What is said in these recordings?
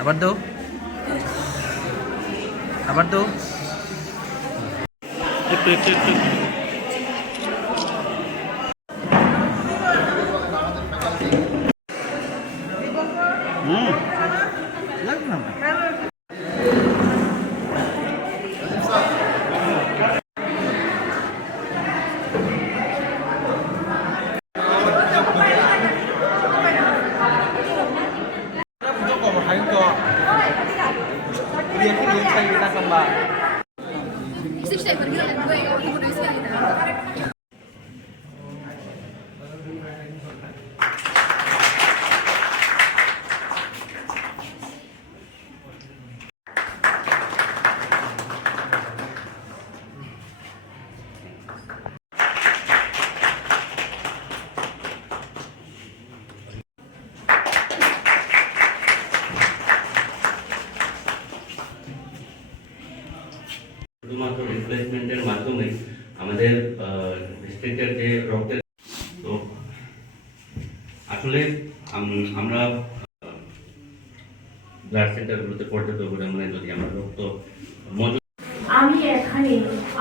আবার দাও, আবার দাও, একটু একটু একটু। লাগবে না। শুধুমাত্র রিপ্লেসমেন্টের মাধ্যমে আমাদের ডিস্ট্রিক্টের যে রক্তের, তো আসলে আমরা ব্লাড সেন্টারগুলোতে পর্যাপ্ত পরিমাণে যদি আমরা রক্ত মজুদ, আমি এখানে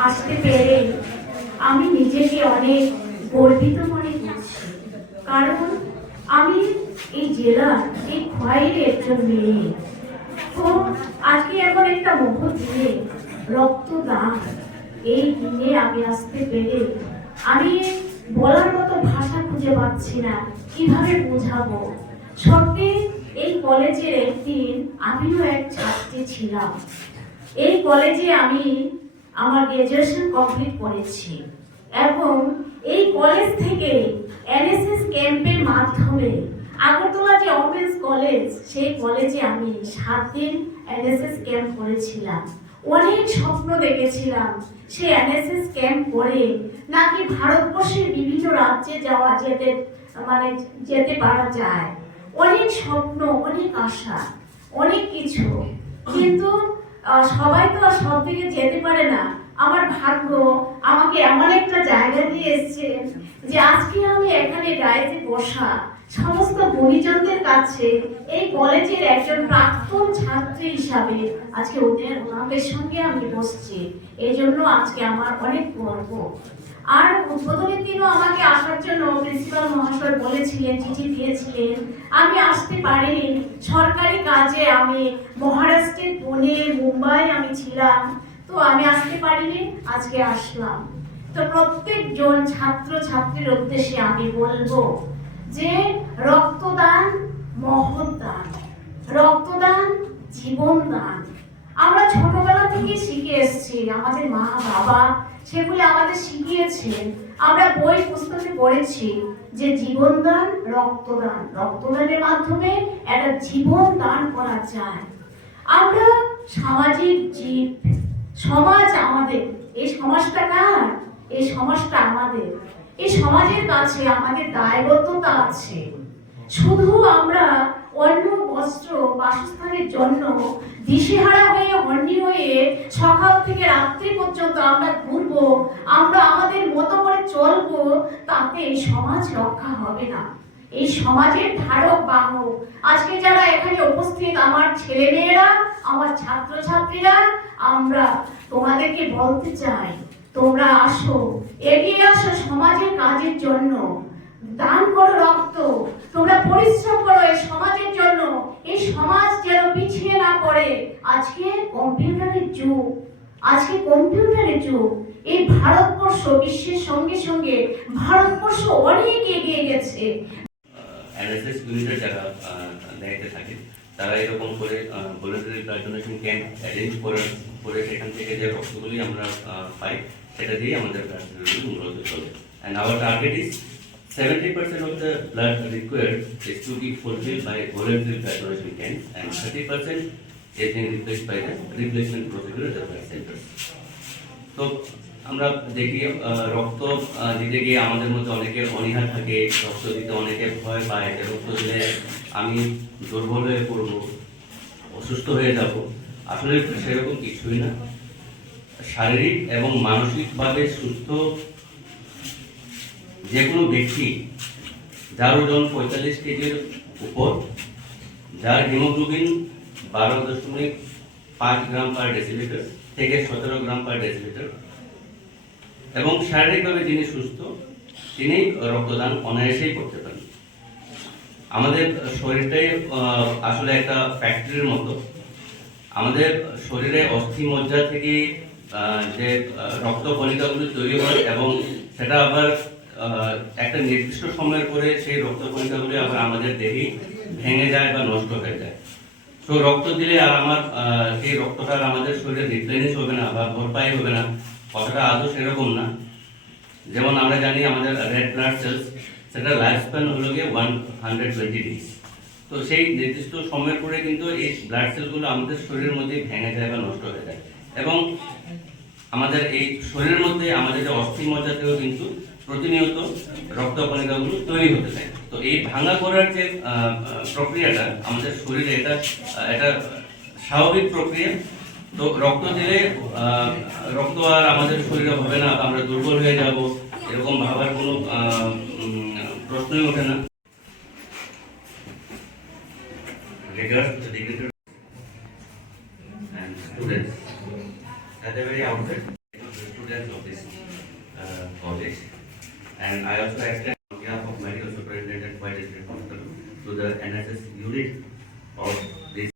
আসতে পেরে আমি নিজেকে অনেক গর্বিত মনে করছি, কারণ আমি এই জেলার এই খোয়াইয়ের একজন মেয়ে। তো আজকে এখন একটা মুহূর্তে রক্তদান এই দিনে আমি আসতে পেরে আমি বলার মতো ভাষা খুঁজে পাচ্ছি না, কিভাবে বোঝাবো। সত্যি এই কলেজের একদিন আমিও এক ছাত্রী ছিলাম। এই কলেজে আমি আমার গ্রাজুয়েশন কমপ্লিট করেছি এবং এই কলেজ থেকে এনএসএস ক্যাম্পের মাধ্যমে আগরতলা যে ওমেন্স কলেজ, সেই কলেজে আমি 7 দিন এনএসএস ক্যাম্প করেছিলাম। অনেক স্বপ্ন দেখেছিলাম সে এনএসএস ক্যাম্প করে নাকি ভারতবর্ষের বিভিন্ন রাজ্যে যেতে পারা যায়। অনেক স্বপ্ন, অনেক আশা, অনেক কিছু, কিন্তু সবাই তো আর সব দিকে যেতে পারে না। আমার ভাগ্য আমাকে এমন একটা জায়গা দিয়ে এসছে যে আজকে আমি এখানে গাইতে বসা সমস্ত গুণীজনদের কাছে এই কলেজের একজন প্রাক্তন ছাত্রী হিসাবে আজকে ওনাদের সঙ্গে আমি বসছি। এই জন্য আজকে আমার অনেক গর্ব। আর উদ্বোধনের দিনও আমাকে আসার জন্য প্রিন্সিপাল মহাশয় বলেছিলেন, চিঠি দিয়েছিলেন। আমি আসতে পারিনি, সরকারি কাজে আমি মহারাষ্ট্রে, পুনে, মুম্বাই আমি ছিলাম, তো আমি আসতে পারিনি, আজকে আসলাম। তো প্রত্যেকজন ছাত্র ছাত্রীর উদ্দেশ্যে আমি বলবো যে রক্তদান মহৎ দান, রক্তদান জীবন দান। আমরা ছোটবেলা থেকে শিখে এসেছি, আমাদের মা বাবা সেগুলো আমাদের শিখিয়েছেন। আমরা বই পুস্তকে পড়েছি যে জীবন দান, রক্তদান, রক্তদানের মাধ্যমে একটা জীবন দান করা যায়। আমরা সামাজিক জীব, সমাজ আমাদের, এই সমাজটা কার? এই সমাজটা আমাদের। এই সমাজের কাছে আমাদের দায়বদ্ধতা আছে। শুধু আমরা অন্ন, বস্ত্র, বাসস্থানের জন্য দিশেহারা হয়ে, হন্যি হয়ে সকাল থেকে রাত্রি পর্যন্ত আমরা ঘুরবো, আমরা আমাদের মতো করে চলবো, তাতে এই সমাজ রক্ষা হবে না। এই সমাজের ধারক বাহক আজকে যারা এখানে উপস্থিত, আমার ছেলে মেয়েরা, আমার ছাত্র ছাত্রীরা, আমরা তোমাদেরকে বলতে চাই, তোমরা আসো, এগিয়ে আসো সমাজের কাজের জন্য। দান করো রক্ত, তোমরা পরিশ্রম করো এই সমাজের জন্য। এই সমাজ যেন পিছিয়ে না পড়ে। আজকে কম্পিউটারের যুগ, আজকে কম্পিউটারের যুগ। এই ভারতবর্ষ বিশ্বের সঙ্গে সঙ্গে ভারতবর্ষ অনেক এগিয়ে গেছে। এনএসএস ইউনিটের যারা দায়িত্বে থাকে তারা এরকম করে voluntary blood donation camp arrange করে সেখান থেকে যে রক্তগুলি আমরা পাই সেটা দিয়ে আমাদের ব্লাড ডোনেশন মূলত চলে। And our target is 70% of the blood required is to be fulfilled by voluntary blood donation camps and 30% is being replaced by the replacement procedure at the blood center. তো আমরা দেখি রক্ত দিতে গিয়ে আমাদের মধ্যে অনেকের অনীহা থাকে, রক্ত দিতে অনেকে ভয় পায়, রক্ত দিলে আমি দুর্বল হয়ে পড়বো, অসুস্থ হয়ে যাব। আসলে সেরকম কিছুই না। শারীরিক এবং মানসিকভাবে সুস্থ যে কোনো ব্যক্তি যার ওজন 45 কেজির উপর, যার হিমোগ্লোবিন 12.5 গ্রাম পার ডেসিলিটার থেকে 17 গ্রাম পার ডেসিলিটার, এবং শারীরিকভাবে যিনি সুস্থ তিনি রক্তদান অনায়াসেই করতে পারেন। আমাদের শরীরটাই আসলে একটা ফ্যাক্টরির মতো। আমাদের শরীরে অস্থি মজ্জা থেকে যে রক্ত কণিকাগুলো তৈরি হয় এবং সেটা আবার একটা নির্দিষ্ট সময়ের পরে সেই রক্ত কণিকাগুলি আবার আমাদের দেহে ভেঙে যায় বা নষ্ট হয়ে যায়। তো রক্ত দিলে আর আমার সেই রক্তটা আর আমাদের শরীরে রিপ্লেনিশ হবে না বা ভরপাই হবে না, কথাটা আদৌ সেরকম না। যেমন আমরা জানি আমাদের রেড ব্লাড সেলস, সেটা লাইফ স্প্যান হলো গিয়ে 120 ডেজ। তো সেই নির্দিষ্ট সময়ের পরে কিন্তু এই ব্লাড সেলগুলো আমাদের শরীরের মধ্যে ভেঙে যায় বা নষ্ট হয়ে যায়, এবং আমাদের এই শরীরের মধ্যে আমাদের যে অস্থি মজ্জাতেও কিন্তু প্রতিনিয়ত রক্ত কণিকাগুলো তৈরি হতে থাকে। তো এই ভাঙা করার যে প্রক্রিয়াটা আমাদের শরীরে, এটা স্বাভাবিক প্রক্রিয়া। তো রক্ত দিলে রক্ত আর আমাদের শরীরে হবে না, আমরা দুর্বল হয়ে যাব, এরকম ভাবার কোনো প্রশ্নই ওঠে না। Regards to the dignitary and students at the very outset, the students of this college, and I also extend